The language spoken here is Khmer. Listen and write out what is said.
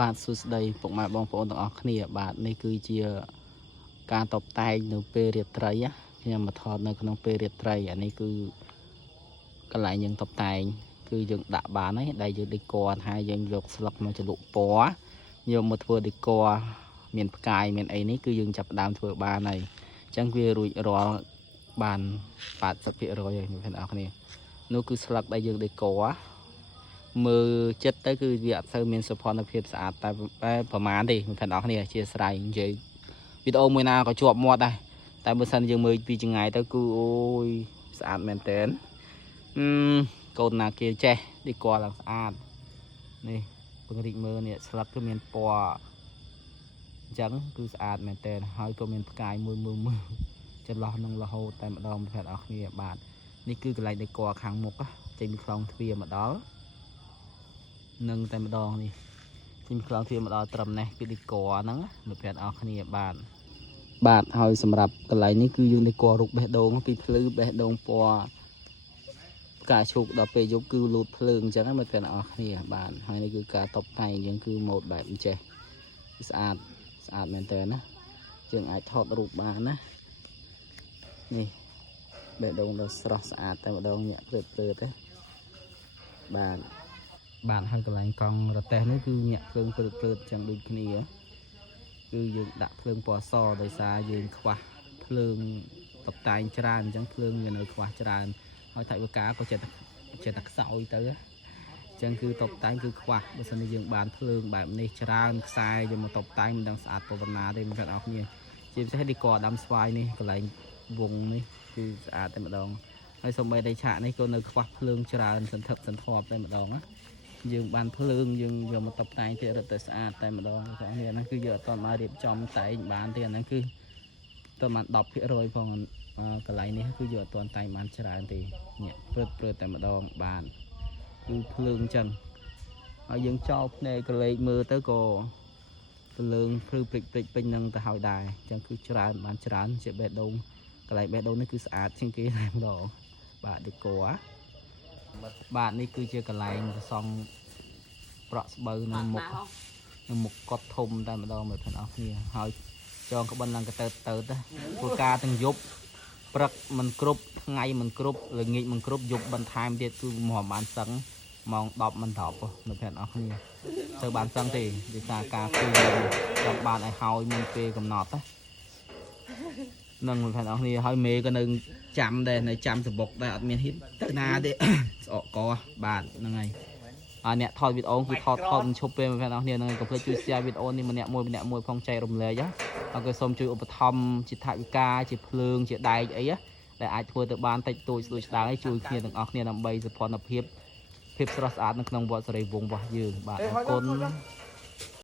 បាទសួស្តីពុកម៉ែបងប្អូនទាំងអស់គ្នាបាទនេះគឺជាការតបតែងនៅពេលរាត្រីខ្ញុំមកថតនៅក្នុងពេលរាត្រីអានេះគឺកន្លែងយើងតបតែងគឺយើងដាក់បានហើយដែលយើងដេកហើយយើងយកស្លឹកមកចលក់ពណ៌យកមកធ្វើដេកមានផ្កាយមានអីនេះគឺយើងចាប់ផ្ដើមធ្វើបានហើយអញ្ចឹងវារួចរាល់បាន 80% ហើយអ្នកនរគ្នានោះគឺស្លឹកដែលយើងដេកមើលចិត្តទៅគឺវាអត់សូវមានសុខភាពស្អាតតែប្រហែលទេអ្នកនរគ្នាអធិស្ឋាននិយាយវីដេអូមួយណាក៏ជាប់មាត់ដែរតែបើសិនយើងមើលពីចង្ងាយទៅគឺអូយស្អាតមែនតើកូនណាគេចេះដេកឡើងស្អាតនេះពង្រីកមើលនេះស្លឹកគឺមានពណ៌អញ្ចឹងគឺស្អាតមែនតើហើយក៏មានផ្កាយមួយចន្លោះនឹងរហូតតែម្ដងអ្នកនរគ្នាបាទនេះគឺកន្លែងដេកខាងមុខចេញពីខ្លងទ្វារមកដល់នឹងតែម្ដងនេះចេញខ្លងទ្វារមកដល់ត្រឹមនេះគឺដេកហ្នឹងលោកប្រិយអរគ្នាបាទហើយសម្រាប់កន្លែងនេះគឺយើងដេករូបបេះដូងពីភ្លឺបេះដូងពណ៌ផ្កាឈូកដល់ពេលយប់គឺលូតភ្លើងអញ្ចឹងលោកប្រិយអរគ្នាបាទហើយនេះគឺការតបតែងយើងគឺម៉ូដបែបអញ្ចេះស្អាតមែនតើណាយើងអាចថតរូបបានណានេះបេះដូងដ៏ស្រស់ស្អាតតែម្ដងញាក់ភ្លើតទេបាទហើយកន្លែងកង់រទេះនេះគឺញាក់ភ្លើងភ្លើតចឹងដូចគ្នាគឺយើងដាក់ភ្លើងពណ៌សដោយសារយើងខ្វះភ្លើងតបតែងច្រើនអញ្ចឹងភ្លើងវានៅខ្វះច្រើនហើយថវិកាក៏ចេះតែខ្សោយទៅអញ្ចឹងគឺតបតែងគឺខ្វះបើសិនជាយើងបានភ្លើងបែបនេះច្រើនខ្សែយកមកតបតែងមិនដឹងស្អាតប៉ុណ្ណាទេបងប្អូនអរគ្នាជាពិសេសនេះក៏ដាំស្វាយនេះកន្លែងវងនេះគឺស្អាតតែម្ដងហើយសូម្បីតែឆាកនេះក៏នៅខ្វះភ្លើងច្រើនសន្ធឹកសន្ធាប់តែម្ដងណាយើងបានភ្លើងយើងយកមកតបតែងទៀតរត់ទៅស្អាតតែម្ដងបងប្អូនហ្នឹងគឺយើងអត់តមករៀបចំតែងបានទេអាហ្នឹងគឺតែបាន 10% ផងកន្លែងនេះគឺយើងអត់តតែងបានច្រើនទេញាក់ព្រឹតតែម្ដងបានគឺភ្លើងអញ្ចឹងហើយយើងចោលភ្នែកកលេចមើលទៅក៏ភ្លើងភ្លឺព្រិចពេញនឹងទៅហើយដែរអញ្ចឹងគឺច្រើនបានច្រើនជាបេះដូងកន្លែងបេះដូងនេះគឺស្អាតជាងគេតែម្ដងបាទដេកបាទនេះគឺជាកន្លែងប្រសង់ប្រក់ស្បូវនៅមុខកត់ធំតែម្ដងមើលបងប្អូនអរគ្នាហើយចងក្បិនឡើងទៅធ្វើការទាំងយប់ព្រឹកមិនគ្រប់ថ្ងៃមិនគ្រប់ល្ងាចមិនគ្រប់យប់បន្ថែមទៀតគឺមកបានសឹងម៉ោង10មិន10មើលបងប្អូនអរគ្នាទៅបានសឹងទេដោយសារការគឺចង់បានឲ្យហើយមានពេលកំណត់នឹងបងប្អូនអរគ្នាហើយមេក៏នៅចាំដែរនៅចាំសបុកដែរអត់មានហ៊ានទៅណាទេស្អកកបាទហ្នឹងហើយអ្នកថតវីដេអូគឺថតមិនឈប់ពេលបងប្អូនអរគ្នាហ្នឹងហើយកុំភ្លេចជួយ share វីដេអូនេះម្នាក់មួយផងចែករំលែកហើយក៏សូមជួយឧបត្ថម្ភជាថវិកាជាភ្លើងជាដែកអីដែលអាចធ្វើទៅបានតិចតួចស្ដួយស្ដាងឲ្យជួយគ្នាទាំងអស់គ្នាដើម្បីសុខភាពស្រស់ស្អាតនៅក្នុងវត្តសេរីវង្សរបស់យើងបាទអរគុណ